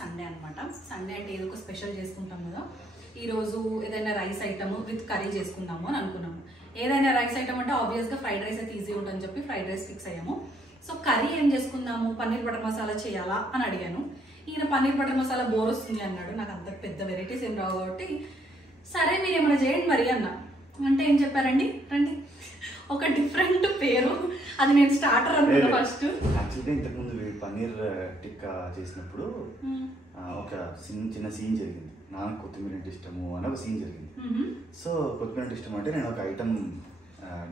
Sunday అనమాట. Sunday అంటే ఏదో ఒక స్పెషల్ చేసుకుంటాం కదా. ఈరోజు ఏదైనా రైస్ ఐటమ్ విత్ కర్రీ చేసుకుందాము అని అనుకున్నాము. ఏదైనా రైస్ ఐటమ్ అంటే ఆబ్వియస్గా ఫ్రైడ్ రైస్ అయితే ఈజీ ఉంటుందని చెప్పి ఫ్రైడ్ రైస్ ఫిక్స్ అయ్యాము. సో కర్రీ ఏం చేసుకుందాము, పన్నీర్ బటర్ మసాలా చేయాలా అని అడిగాను. ఈయన పన్నీర్ బటర్ మసాలా బోర్ వస్తుంది అన్నాడు. నాకు అంత పెద్ద వెరైటీస్ ఏం రావు కాబట్టి సరే మీరు ఏమైనా చేయండి మరి అన్న. అంటే ఏం చెప్పారండి, రండి ఒక డిఫరెంట్ పేరు. అది నేను స్టార్టర్ అనుకున్నా ఫస్ట్. యాక్చువల్గా ఇంతకుముందు పన్నీర్ టిక్కా చేసినప్పుడు ఒక చిన్న సీన్ జరిగింది. నాకు కొత్తిమీర అంటే ఇష్టము అని ఒక సీన్ జరిగింది. సో కొత్తిమీర అంటే ఇష్టం అంటే నేను ఒక ఐటమ్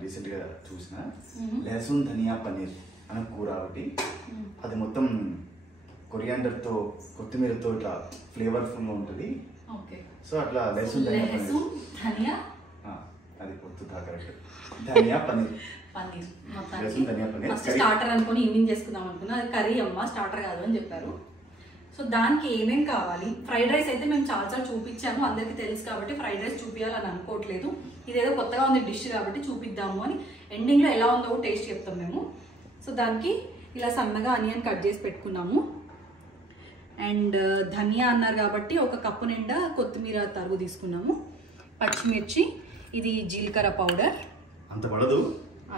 రీసెంట్గా చూసిన, లహసూన్ ధనియా పన్నీర్ అని కూర ఒకటి. అది మొత్తం కొరియాండర్తో కొత్తిమీరతో ఇట్లా ఫ్లేవర్ఫుల్గా ఉంటుంది. సో అట్లా లహసూన్ ధనియా అది పొద్దుతా కరెక్ట్ ధనియా పన్నీర్ ఫస్ట్ స్టార్టర్ అనుకుని ఈవినింగ్ చేసుకుందాం అనుకున్నా. అది కర్రీ అమ్మ, స్టార్టర్ కాదు అని చెప్పారు. సో దానికి ఏమేం కావాలి, ఫ్రైడ్ రైస్ అయితే మేము చాలాసార్లు చూపించాము, అందరికీ తెలుసు కాబట్టి ఫ్రైడ్ రైస్ చూపించాలని అనుకోవట్లేదు. ఇదేదో కొత్తగా ఉంది డిష్ కాబట్టి చూపిద్దాము అని. ఎండింగ్లో ఎలా ఉందో టేస్ట్ చెప్తాం మేము. సో దానికి ఇలా సన్నగా ఆనియన్ కట్ చేసి పెట్టుకున్నాము. అండ్ ధనియా అన్నారు కాబట్టి ఒక కప్పు నిండా కొత్తిమీర తరుగు తీసుకున్నాము. పచ్చిమిర్చి, ఇది జీలకర్ర పౌడర్, అంత పడదు,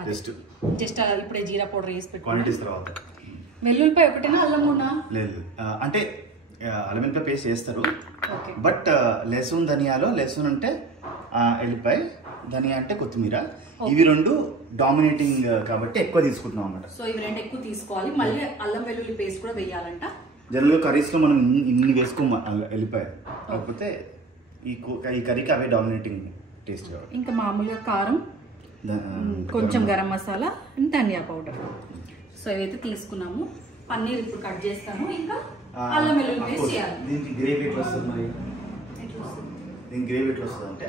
జస్ట్ ఇప్పుడే జీరా పౌడర్ వేసి పెట్టుకున్నాం. వెల్లుల్లిపాయ ఒకటేనా, అల్లం కూడా లేదు, అంటే అల్లం వెల్లిపాయ పేస్ట్ చేస్తారు. బట్ లహసూన్ ధనియాలో లహసూన్ అంటే ఎల్లిపాయ, ధనియా అంటే కొత్తిమీర, ఇవి రెండు డామినేటింగ్ కాబట్టి ఎక్కువ తీసుకుంటున్నాం అన్నమాట. సో ఇవి రెండు ఎక్కువ తీసుకోవాలి. మళ్ళీ అల్లం వెల్లుల్లి పేస్ట్ కూడా వేయాలంట. జనరల్గా కర్రీస్లో మనం ఇన్ని వేసుకోం ఎల్లిపాయ, కాకపోతే ఈ కర్రీకి అవే డామినేటింగ్ టేస్ట్. ఇంకా మామూలుగా కారం, కొంచెం గరం మసాలా, ధనియా పౌడర్. సో ఇవైతే తీసుకున్నాము. పన్నీర్ ఇప్పుడు కట్ చేస్తాను. ఇంకా అల్లం వెల్లుల్లి పేస్ట్ చేయాలి. దీనికి గ్రేవీ ఎట్లా వస్తుంది మరి? దీనికి గ్రేవీ ఎట్లా వస్తుంది అంటే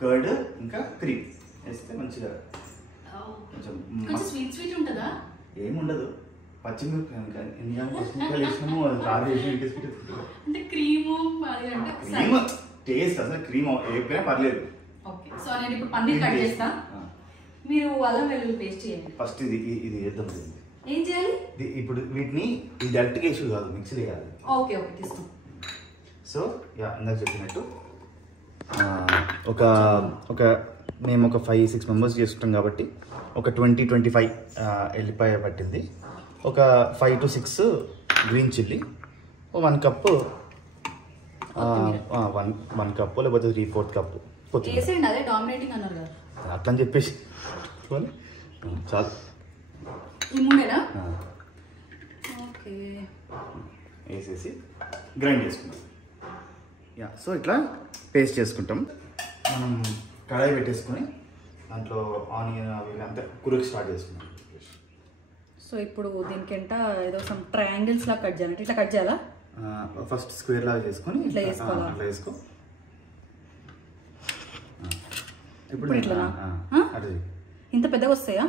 కర్డ్ ఇంకా క్రీమ్ వేస్తే మంచిగా కొంచెం స్వీట్ స్వీట్ ఉంటుందా? ఏముండదు, పచ్చిమిరపకాయలు వేసినాము, అంటే క్రీము టేస్ట్ అసలు క్రీమ్ అయిపోయినా పర్లేదు. ఓకే, సో నేను ఇప్పుడు పన్నీర్ కట్ చేస్తా, మీరు అల్లం వెల్లుల్లి పేస్ట్ చేయండి. ఫస్ట్ ఇది వేద్దాం. ఏం చేయాలి ఇప్పుడు వీటిని ఇది డైరెక్ట్గా వేసి కాదు, మిక్సీ వేయాలి. ఓకే ఓకే తీసుకో. సో ఇందాక చెప్పినట్టు ఒక మేము ఒక 5-6 మెంబర్స్ చేసుకుంటాం కాబట్టి ఒక 20-25 ఎల్లిపాయ పట్టింది, ఒక 5 to 6 green chilli, 1 cup, 1 cup లేకపోతే 3/4 కప్పు అదే డామినేటింగ్ అన్నారు కదా, అట్లా అని చెప్పేసి చాలు. ఓకే, వేసేసి గ్రైండ్ చేసుకుంటాం. సో ఇట్లా పేస్ట్ చేసుకుంటాం. మనం కడాయి పెట్టేసుకొని దాంట్లో ఆనియన్ అవి అంతా కూరకి స్టార్ట్ చేసుకుంటాం. సో ఇప్పుడు దీనికంట ఏదో సమ్ ట్రయాంగిల్స్ లాగా కట్ చేయాలి. ఇట్లా కట్ చేయాలా? ఫస్ట్ స్క్వేర్ లాగా చేసుకొని ఇట్లా వేసుకోవాలా? అట్లా వేసుకో. ఇప్పుడు ఇట్లా ఇంత పెద్దగా వస్తాయా?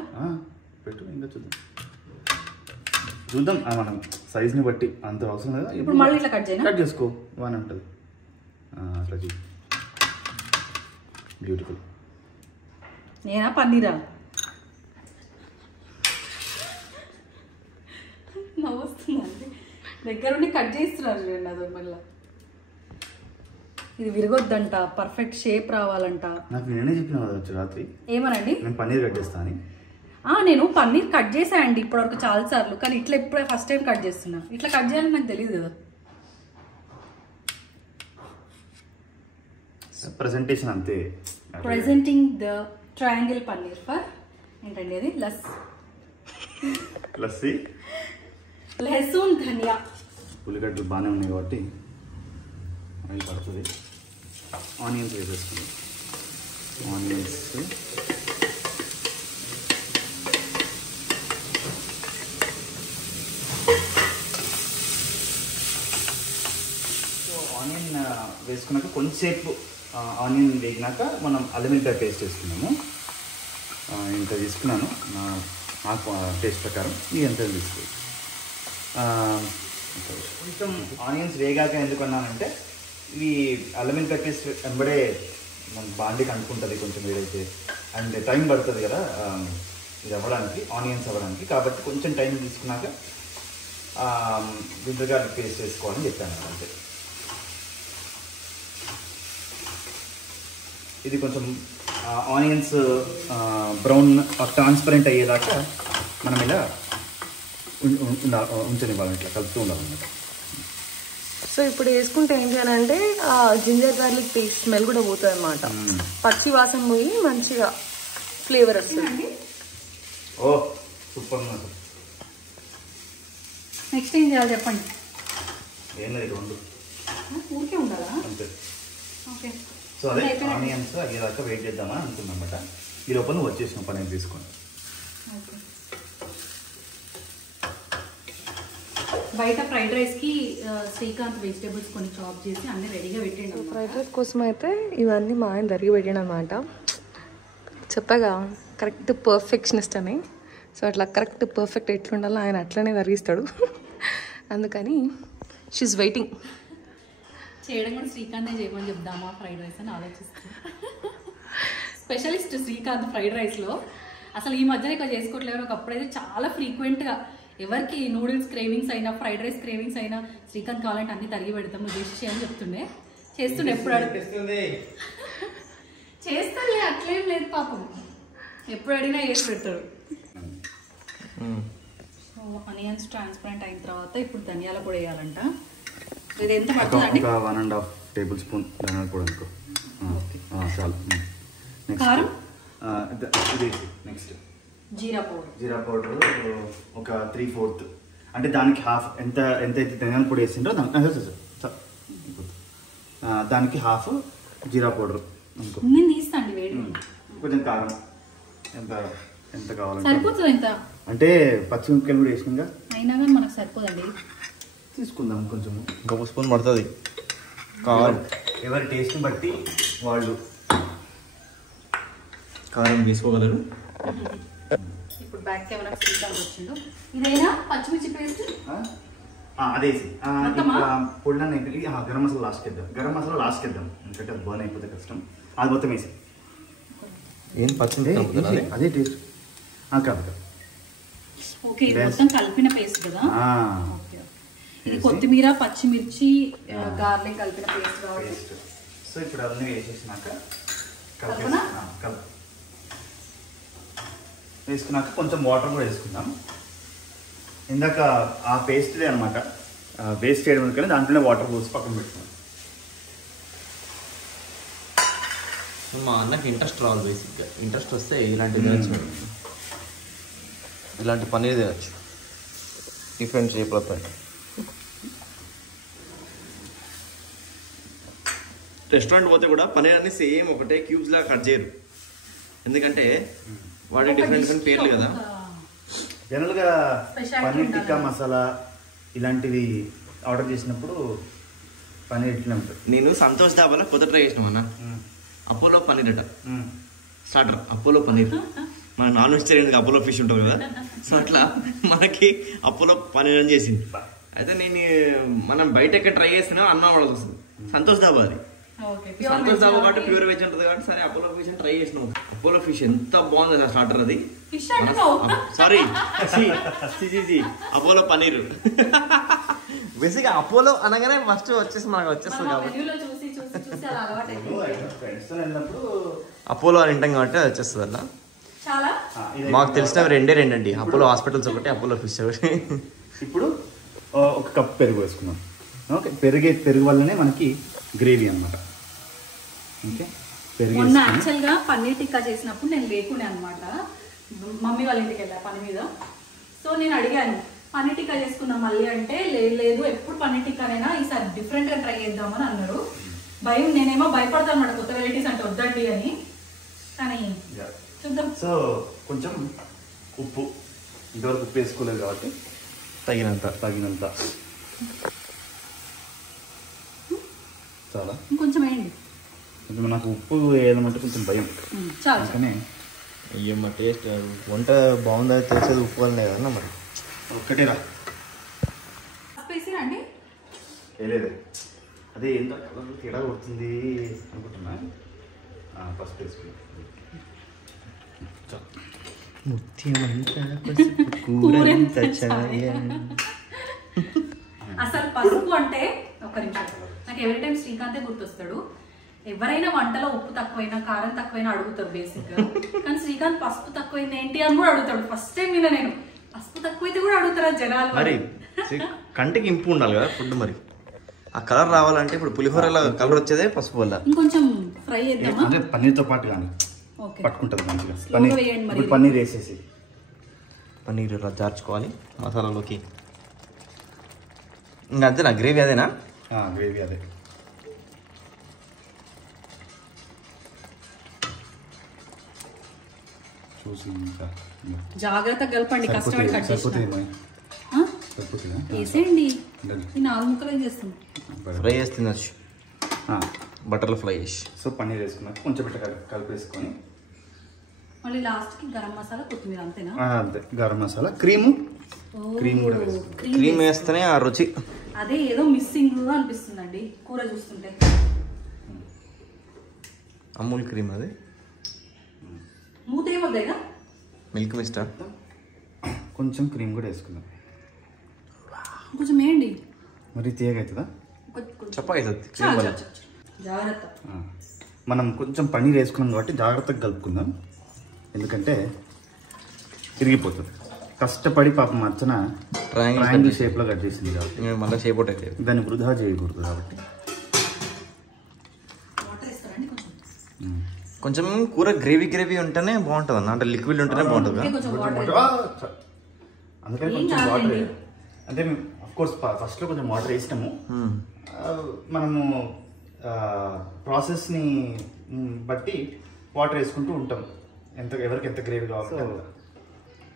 పెట్టు, ఇంకా చూద్దాం మనం సైజ్ని బట్టి, అంత అవసరం లేదా. ఇప్పుడు మళ్ళీ ఇట్లా కట్ చేసుకో, బాగానే ఉంటుంది. అట్లా చూ, బ్యూటిఫుల్. నేనా పన్నీరా? నవ్వుస్తుందండి, దగ్గరుండి కట్ చేస్తున్నారు చూడండి. అది మళ్ళీ ఇది విరగొద్దంట, పర్ఫెక్ట్ షేప్ రావాలంట. నాకు నేనే చెప్పిన రాత్రి ఏమనండి, నేను పన్నీర్ కట్ చేస్తాను. నేను పన్నీర్ కట్ చేశానండి ఇప్పటివరకు చాలా సార్లు, కానీ ఇట్లా ఇప్పుడే ఫస్ట్ టైం కట్ చేస్తున్నా. ఇట్లా కట్ చేయాలని నాకు తెలియదు కదా. ప్రెజెంటేషన్ అంతే. Presenting the triangle paneer for ఏంటండి అది, లస్సీ లహసూన్ ధనియా. ఉల్లిగడ్డలు బాగానే ఉన్నాయి కాబట్టి అవి పడుతుంది. ఆనియన్స్ వేసేసుకుంది. ఆనియన్స్ ఆనియన్ వేసుకున్నాక కొంచెంసేపు ఆనియన్ వేగినాక మనం అల్లం వెల్లిపాయ పేస్ట్ వేసుకున్నాము. ఇంత తీసుకున్నాను నాకు టేస్ట్ ప్రకారం, ఇది ఎంత తీసుకోవచ్చు. కొంచెం ఆనియన్స్ వేగాక ఎందుకు అన్నానంటే, ఇవి అల్లం వెల్లిపాయ పేస్ట్ వెంబడే మన బాండీకి అనుకుంటుంది కొంచెం వేడైతే, అండ్ టైం పడుతుంది కదా ఇది అవ్వడానికి, ఆనియన్స్ అవ్వడానికి. కాబట్టి కొంచెం టైం తీసుకున్నాక జింజర్ గార్లిక్ పేస్ట్ వేసుకోవాలని చెప్పాను అంతే. ఇది కొంచెం ఆనియన్స్ బ్రౌన్ ట్రాన్స్పరెంట్ అయ్యేదాకా మనం ఇలా ఉంచనివ్వాలి, ఇట్లా కలుపుతూ ఉండాలన్నమాట. సో ఇప్పుడు వేసుకుంటే ఏం చేయాలంటే ఆ జింజర్ గార్లిక్ పేస్ట్ స్మెల్ కూడా పోతుంది అనమాట, పచ్చి వాసన పోయి మంచిగా ఫ్లేవర్ వస్తుంది. ఓ సూపర్. నెక్స్ట్ ఏం చేయాలి చెప్పండి. ఏం లేదు, రెండు ఊరికే ఉండాలా? అంతే. ఓకే. సో అదే ఆనియన్స్ అయ్యేదాకా వెయిట్ చేద్దామని అనుకున్నాం అనమాట. ఈ లోపల నువ్వు వచ్చేసిన పని తీసుకొని. బయట ఫ్రైడ్ రైస్కి శ్రీకాంత్ వెజిటేబుల్స్ కొన్ని చాప్ చేసి అన్నీ రెడీగా పెట్టండి. ఫ్రైడ్ రైస్ కోసం అయితే ఇవన్నీ మా ఆయన తరిగి పెట్టాడు అనమాట. చెప్పగా కరెక్ట్ పర్ఫెక్షనిస్ట్ అని. సో అట్లా కరెక్ట్ పర్ఫెక్ట్ ఎట్లుండాలో ఆయన అట్లనే తరిగిస్తాడు. అందుకని షీఈ్ వెయిటింగ్. చేయడం కూడా శ్రీకాంత్ చేయమని చెప్దామా ఫ్రైడ్ రైస్ అని ఆలోచిస్తాను. స్పెషలిస్ట్ శ్రీకాంత్ ఫ్రైడ్ రైస్లో. అసలు ఈ మధ్యన ఇక్కడ చేసుకోవట్లేదు. ఒకప్పుడైతే చాలా ఫ్రీక్వెంట్గా ఎవరికి నూడిల్స్ క్రేవింగ్స్ అయినా ఫ్రైడ్ రైస్ క్రేవింగ్స్ అయినా శ్రీకాంత్ కావాలంటే అన్ని తరిగి పెడతాం, నువ్వు చేసి అని చెప్తుండే. చేస్తుండే ఎప్పుడు చేస్తాడులే, అట్లేం లేదు పాపం, ఎప్పుడు అడిగినా చేసి పెడతాడు. సో ఆనియన్స్ ట్రాన్స్పరెంట్ అయిన తర్వాత ఇప్పుడు ధనియాల పొడి వేయాలంట. ఇది ఎంత పడుతుందండి? 1.5 టేబుల్ స్పూన్ ధనియాల పొడి అనుకో చాలు. కారం నెక్స్ట్ జీరా పౌడర్ ఒక 3/4, అంటే దానికి హాఫ్. ఎంతైతే ధనియాల పొడి వేసిండ్రో దానికి హాఫ్ జీరా పౌడర్ అనుకో. నేను తీస్తాండి వేడి. కొంచెం కారం ఎంత కావాలంటే సరిపోతుంది. ఎంత అంటే పచ్చిమిరపకాయలు కూడా వేసినాగా అయినా కానీ మనకు సరిపోదండి. తీసుకుందాం కొంచెం, ఇంకొక స్పూన్ పడుతుంది. కారం ఎవరి టేస్ట్ని బట్టి వాళ్ళు కారం తీసుకోగలరు. ఇప్పుడు బ్యాక్ కెమెరా శ్రీకాంత్ వచ్చిండు. ఇదైనా పచ్చిమిర్చి పేస్ట్ అదేసి పొడిలన్నీ గరం మసాలా లాస్ట్కి వేద్దాం. ఎందుకంటే అది బర్న్ అయిపోతే కష్టం. అది మొత్తం వేసి ఏం పచ్చిమిర్చి అదే టేస్ట్ కాదు. ఓకే, ఇది మొత్తం కలిపిన పేస్ట్ కదా. ఓకే, ఇది కొత్తిమీర పచ్చిమిర్చి గార్లిక్ కలిపిన పేస్ట్ కాబట్టి. సో ఇప్పుడు అన్నీ వేసేసినాక వేసుకున్నాక కొంచెం వాటర్ కూడా వేసుకుందాం. ఇందాక ఆ పేస్ట్దే అనమాట వేస్ట్ చేయడం ఎందుకని దాంట్లోనే వాటర్ పోసి పక్కన పెట్టుకున్నాం. మా అన్నకి ఇంట్రెస్ట్ రావాలి. బేసిక్గా ఇంట్రెస్ట్ వస్తే ఇలాంటివి తినచ్చు, ఇలాంటి పన్నీర్ తినచ్చు, డిఫరెంట్ షేప్లో పెట్టి. రెస్టారెంట్ పోతే కూడా పన్నీర్ అన్ని సేమ్ ఒకటే క్యూబ్స్ లాగా కట్ చేయరు, ఎందుకంటే వాటి డిఫరెంట్ పేర్లు కదా. జనరల్గా పన్నీర్ టిక్కా మసాలా ఇలాంటివి ఆర్డర్ చేసినప్పుడు పన్నీర్ ఇట్లా ఉంటుంది. నేను సంతోష్ ధాబాలో కొత్త ట్రై చేసినాం అన్న. అపోలో పన్నీర్ అట స్టార్టర్. అపోలో పన్నీర్, మన నాన్ వెజిటేరియన్ అపోలో ఫిష్ ఉంటుంది కదా, సో అట్లా మనకి అపోలో పన్నీర్ అని చేసింది. అయితే నేను మనం బయట ఎక్కడ ట్రై చేసినా అన్న వాళ్ళకి వస్తుంది. సంతోష్ ధాబా అది. సంతోష్ ధాబా కాబట్టి ప్యూర్ వెజ్ ఉంటుంది కాబట్టి సరే అపోలో ఫిష్ అని ట్రై చేసినాం. అపోలో ఫిష్ ఎంత బాగుంది ఆ స్టార్టర్. అది సారీ అపోలో పన్నీర్. బేసిక్గా అపోలో అనగానే ఫస్ట్ వచ్చేసి మనకు వచ్చేస్తుంది కాబట్టి అపోలో అని వింటాం కాబట్టి అది వచ్చేస్తుంది అలా. మాకు తెలిసినవి రెండే అండి, అపోలో హాస్పిటల్స్ ఒకటి, అపోలో ఫిష్ ఒకటి. ఇప్పుడు ఒక కప్ పెరుగు వేసుకున్నాం. ఓకే, పెరుగు వల్లనే మనకి గ్రేవీ అనమాట. ఓకే, మొన్న యాక్చువల్గా పన్నీర్ టిక్కా చేసినప్పుడు నేను లేకునే అనమాట, మమ్మీ వాళ్ళ ఇంటికి వెళ్ళా పని మీద. సో నేను అడిగాను పన్నీర్ టిక్కా చేసుకున్నాం మళ్ళీ అంటే, లేదు ఎప్పుడు పన్నీర్ టిక్కానైనా ఈసారి డిఫరెంట్గా ట్రై చేద్దామని అన్నారు. భయం, నేనేమో భయపడతాను అనమాట కొత్త వెరైటీస్ అంటే వద్దండి అని. కానీ చూద్దాం. సో కొంచెం ఉప్పు, ఇంతవరకు ఉప్పు వేసుకోలేదు కాబట్టి తగినంత చాలా కొంచెం వేయండి. కొంచెం నాకు ఉప్పు వేయడమంటే కొంచెం భయం. చాలా అయ్యమ్మ టేస్ట్ వంట బాగుందా తెలిసేది ఉప్పు వల్లనే కదన్నా. మరి ఒక్కటేరా అండి వేయలేదు. అదే ఎంత తేడా కొడుతుంది అనుకుంటున్నా. ఫస్ట్ వేసుకున్నా పసుపు అంటే ఒక నిమిషం, నాకు ఎవరి టైం శ్రీకాంతే గుర్తొస్తాడు. ఎవరైనా వంటలో ఉప్పు తక్కువైనా కారం తక్కువైనా అడుగుతారు బేసిక్ గా, కానీ శ్రీకాంత్ పసుపు తక్కువైంది ఏంటి అని కూడా అడుగుతాడు. ఫస్ట్ టైం మీద నేను పసుపు తక్కువైతే కూడా అడుగుతారా జనాలు. మరి కంటికి ఇంపు ఉండాలి కదా ఫుడ్. మరి ఆ కలర్ రావాలంటే ఇప్పుడు పులిహోరలో కలర్ వచ్చేదే పసుపు వల్ల. ఇంకొంచెం ఫ్రై చేద్దామా? అంటే పన్నీర్తో పాటు కానీ ఓకే పట్టుకుంటుంది మంచిగా. స్లోగా వేయండి మరి. ఇప్పుడు పన్నీర్ వేసేసి పన్నీర్ ఇలా జార్చుకోవాలి మసాలాలోకి. ఇంకా అంతేనా? గ్రేవీ అదేనా? గ్రేవీ అదే. చూసి ఇంకా జాగ్రత్తగా కలపండి, కష్టపడి కట్ సరిపోతుంది. చేసిన సరిపోతుందా? వేసేయండి. ఈ 4 ముక్కలు ఏం చేస్తుంది? ఫ్రై చేసి తినచ్చు, బటర్లో ఫ్రై చేసి. సో పన్నీర్ వేసుకున్నాక కొంచెం కలిపేసుకొని మళ్ళీ లాస్ట్ కి గరం మసాలా, కొత్తిమీర, అంతేనా? అంతే. గరం మసాలా, క్రీమ్ కూడా వేసుకున్నాం. క్రీమ్ వేస్తేనే ఆ రుచి. అదే ఏదో మిస్సింగ్ అనిపిస్తుందండి కూర చూస్తుంటే. అమూల్ క్రీమ్ అది. మూత ఏమొద్దాయిగా? Milk mister. కొంచెం క్రీమ్ కూడా వేసుకుందాం. కొంచెం వేయండి. మరి తీయగా అవుతుందా? చప్పగా అవుతుంది. జాగ్రత్త. మనం కొంచెం పన్నీర్ వేసుకున్నాం కాబట్టి జాగ్రత్తగా కలుపుకుందాం, ఎందుకంటే తిరిగిపోతుంది. కష్టపడి పాపం అర్చన ట్రయాంగిల్ షేప్లో కట్ చేసింది కాబట్టి మళ్ళీ షేప్ అవుట్ అయితే దాన్ని వృధా చేయకూడదు కాబట్టి వాటర్ ఇస్తారండి కొంచెం. కొంచెం కూర గ్రేవీ గ్రేవీ ఉంటేనే బాగుంటుంది అన్న, అంటే లిక్విడ్ ఉంటేనే బాగుంటుంది. కొంచెం వాటర్ అందుకని కొంచెం వాటర్ అంటే మేము అఫ్కోర్స్ ఫస్ట్లో కొంచెం వాటర్ వేసినాము. మనము ప్రాసెస్ని బట్టి వాటర్ వేసుకుంటూ ఉంటాం, ఎవరికి ఎంత గ్రేవీ కావాలో.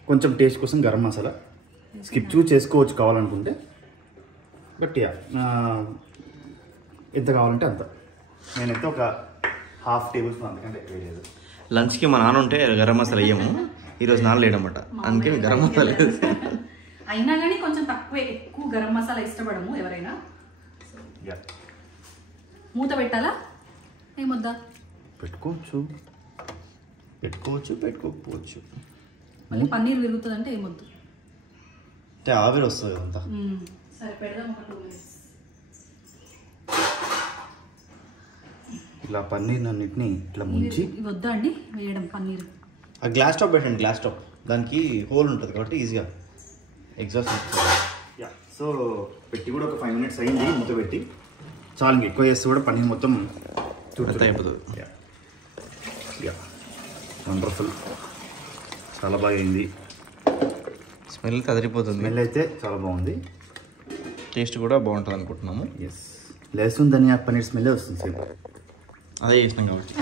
కొంచెం టేస్ట్ కోసం గరం మసాలా స్కిప్ చేసుకోవచ్చు కావాలనుకుంటే, బట్ ఎంత కావాలంటే అంత. నేనైతే ఒక 1/2 టేబుల్ స్పూన్, అంతకంటే ఎక్కువ లేదు. లంచ్కి మా నాన్న ఉంటే గరం మసాలా వేయము, ఈరోజు నాన్న లేడనమాట, అందుకే గరం మసాలా లేదు. అయినా కానీ కొంచెం తక్కువే, ఎక్కువ గరం మసాలా ఇష్టపడము ఎవరైనా. మూత పెట్టాలా? ఏమొద్దా? పెట్టుకోవచ్చు. మళ్ళీ పన్నీర్ విరుగుతుంది అంటే ఏమొద్దు, అంటే ఆవిరి వస్తుంది అంతా. సరే పెడదాం ఒక 2 minutes. ఇలా పన్నీర్ అన్నిటిని ఇట్లా ముంచి. ఇవి వద్దా అండి వేయడం పన్నీర్? ఆ గ్లాస్ టాప్ పెట్టండి, గ్లాస్ టాప్, దానికి హోల్ ఉంటుంది కాబట్టి ఈజీగా ఎగ్జాస్ట్. సో పెట్టి కూడా ఒక 5 minutes అయింది, మూత పెట్టి. చాలా ఎక్కువ చేస్తే కూడా పన్నీర్ మొత్తం అయిపోతుంది. వండర్ఫుల్, చాలా బాగా అయింది. స్మెల్ కదిరిపోతుంది. స్మెల్ అయితే చాలా బాగుంది, టేస్ట్ కూడా బాగుంటుంది అనుకుంటున్నాము. ఎస్, లహసూన్ ధనియా పన్నీర్ స్మెల్ వస్తుంది సేమ్, అదే చేసినాం కాబట్టి.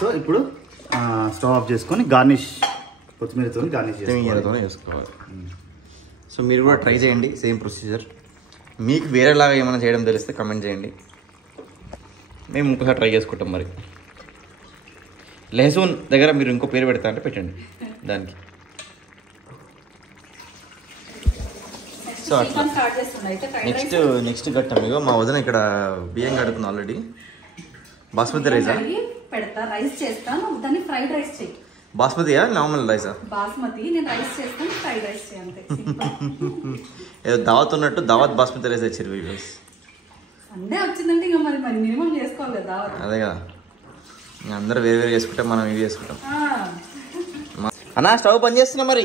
సో ఇప్పుడు స్టవ్ ఆఫ్ చేసుకొని గార్నిష్, కొత్తిమీరతో గార్నిష్ చేసుకోవాలి. సో మీరు కూడా ట్రై చేయండి, సేమ్ ప్రొసీజర్. మీకు వేరేలాగా ఏమైనా చేయడం తెలిస్తే కమెంట్ చేయండి, మేము ఇంకోసారి ట్రై చేసుకుంటాం. మరి లహసూన్ దగ్గర మీరు ఇంకో పేరు పెడతా అంటే పెట్టండి దానికి. సో అట్లా నెక్స్ట్ ఘట్టం. ఇగో మా వదిన ఇక్కడ బియ్యం కడుతుంది ఆల్రెడీ. బాస్మతి రైసా? పెడతా, రైస్ చేస్తాను, దాన్ని ఫ్రైడ్ రైస్ చేయి. బాస్మతియా నార్మల్ రైసా? బాస్మతి, నేను రైస్ చేస్తాను, ఫ్రైడ్ రైస్ చేయి అంతే. ఏదో దావత్ ఉన్నట్టు దావత్ బాస్మతి రైస్ వచ్చారు వీడియోస్. సండే వచ్చిందంటే ఇక మరి మినిమం చేసుకోవాలి కదా. అదే కదా, అందరూ వేరు వేరు చేసుకుంటాం, మనం ఇవి చేసుకుంటాం. అన్నా స్టవ్ పని చేస్తున్నా మరి.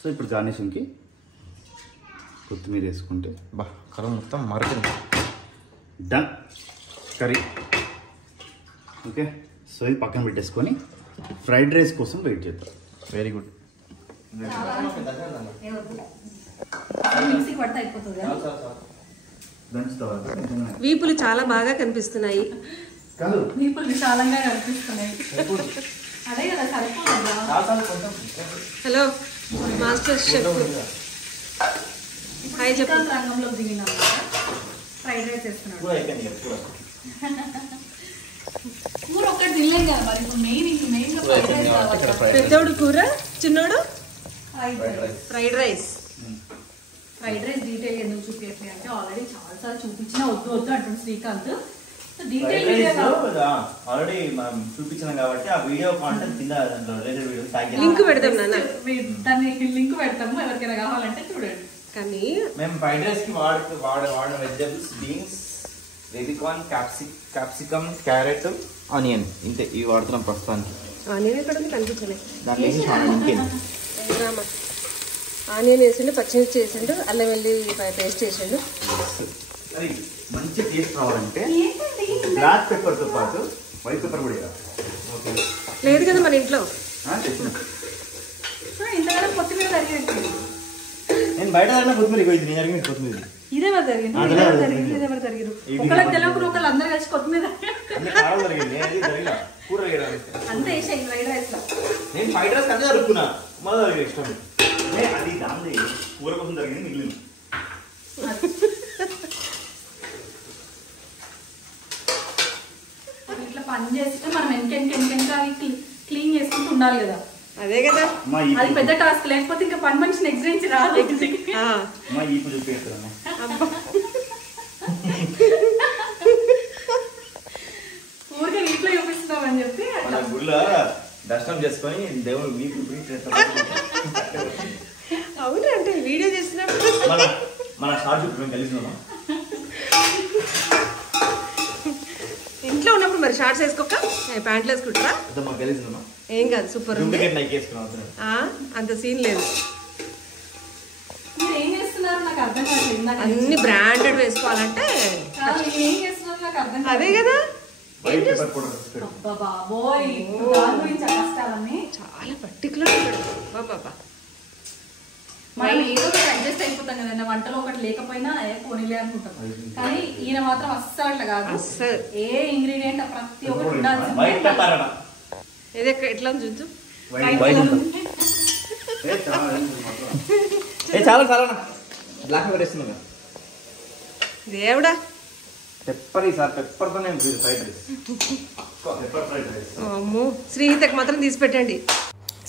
సో ఇప్పుడు గార్నిషింగ్కి కొత్తిమీర వేసుకుంటే బా కర్ర మొత్తం మారుతుంది. Done curry. ఓకే, సో ఇది పక్కన పెట్టేసుకొని ఫ్రైడ్ రైస్ కోసం వెయిట్ చేద్దాం. Very good. మిక్సీకి పడితే అయిపోతుంది కదా. వీపులు చాలా బాగా కనిపిస్తున్నాయి. వీపులు విశాలంగా కనిపిస్తున్నాయి. అదే కదా సరిపోతుందా? హలో మాస్టర్ షెఫ్, హాయ్ చెప్పు. రంగంలో దిగిన ఫ్రైడ్ రైస్ వేస్తున్నాడు. కూర ఒక్కటి తినలేం కదా మరి, ఇప్పుడు మెయిన్ పెద్దోడు కూర, చిన్నోడు fried rice. Fried rice detail ఎందుకు చూపించట్లేదు అంటే ఆల్రెడీ చాలాసార్లు చూపించినా వద్దు అంటుంది శ్రీకాంత్. ఆల్రెడీ మనం చూపించాం కాబట్టి ఆ వీడియో కాంటెంట్ కింద రిలేటెడ్ వీడియో ట్యాగ్ లింక్ పెడతాం నాన్న, దాన్ని లింక్ పెడతాము ఎవరికైనా కావాలంటే చూడండి. కానీ మేము ఫ్రైడ్ రైస్ కి వాడిన vegetables beans, baby corn, capsicum, carrot, onion, ఇంతే ఇవి వాడుతున్నాం ప్రస్తుతానికి. ఆనియన్ ఎక్కడ ఉంది కనిపించలే, దాంట్లో ఇంకేంటి ఆనియన్ వేసిండు, పచ్చిమిర్చి వేసిండు, అల్లం వెల్లుల్లి పేస్ట్ వేసిండు. అది మంచి టేస్ట్ రావాలంటే బ్లాక్ పెప్పర్ తో పాటు వైట్ పెప్పర్ కూడా లేదు కదా మన ఇంట్లో. ఇంతగా కొత్తిమీర తరిగి నేను బయట కొత్తిమీర నేను అడిగిన కొత్తిమీర ఇదేవరు జరిగింది ఒకళ్ళకి తెలియకుండా ఒకళ్ళు అందరూ కలిసి కొత్తిమీర అంతే వేసాయి ఫ్రైడ్ రైస్ లో. నేను ఫ్రైడ్ రైస్ అంతే జరుపుకున్నా, మళ్ళీ ఇష్టం అది దాని కూర కోసం జరిగింది మిగిలింది. ఇట్లా పని చేస్తే మనం ఎంకెంకా క్లీన్ చేసుకుంటూ ఉండాలి కదా. అదే కదా అది పెద్ద టాస్క్, లేకపోతే ఇంకా పని మనిషి నెక్స్ట్ నుంచి రాదు. ఊరికే వీటిలో చూపిస్తున్నామని చెప్పి మన గుళ్ళ దర్శనం చేసుకొని దేవుడు మీకు అవునా అంటే వీడియో చేసినప్పుడు మన షార్ట్ మేము కలిసినామా ఇంట్లో ఉన్నప్పుడు మరి షార్ట్స్ వేసుకోక ప్యాంట్లు వేసుకుంటారా? మాకు కలిసినామా ఏం కాదు, సూపర్. అంత సీన్ లేదు. మీరు ఏం చేస్తున్నారు నాకు అర్థం కాలేదు. అన్ని బ్రాండెడ్ వేసుకోవాలంటే ఏం చేస్తున్నారు నాకు అర్థం కాదు. అదే కదా బాబోయ్, దాని గురించి కష్టాలన్నీ చాలా పర్టికులర్ బాబా. మనం ఏదో ఒకటి అడ్జస్ట్ అయిపోతాం కదండి, వంటలో ఒకటి లేకపోయినా పోనీలే అనుకుంటాం. కానీ ఈయన మాత్రం అస్సలు అట్లా కాదు, ఏ ఇంగ్రీడియంట్ ప్రతి ఒక్కటి ఉండాల్సింది. ఇది ఎట్లా చూద్దు చాలా చాలా బ్లాక్ పెప్పర్ వేస్తున్నా దేవుడా. పెప్పర్ ఈసారి పెప్పర్తోనే ఫ్రైడ్ రైస్. అమ్మో, శ్రీహితకి మాత్రం తీసి పెట్టండి.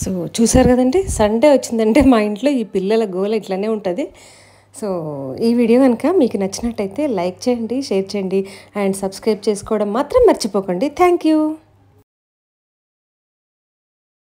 సో చూసారు కదండి, సండే వచ్చిందంటే మా ఇంట్లో ఈ పిల్లల గోల ఇట్లానే ఉంటుంది. సో ఈ వీడియో కనుక మీకు నచ్చినట్టయితే లైక్ చేయండి, షేర్ చేయండి అండ్ సబ్స్క్రైబ్ చేసుకోవడం మాత్రం మర్చిపోకండి. Thank you.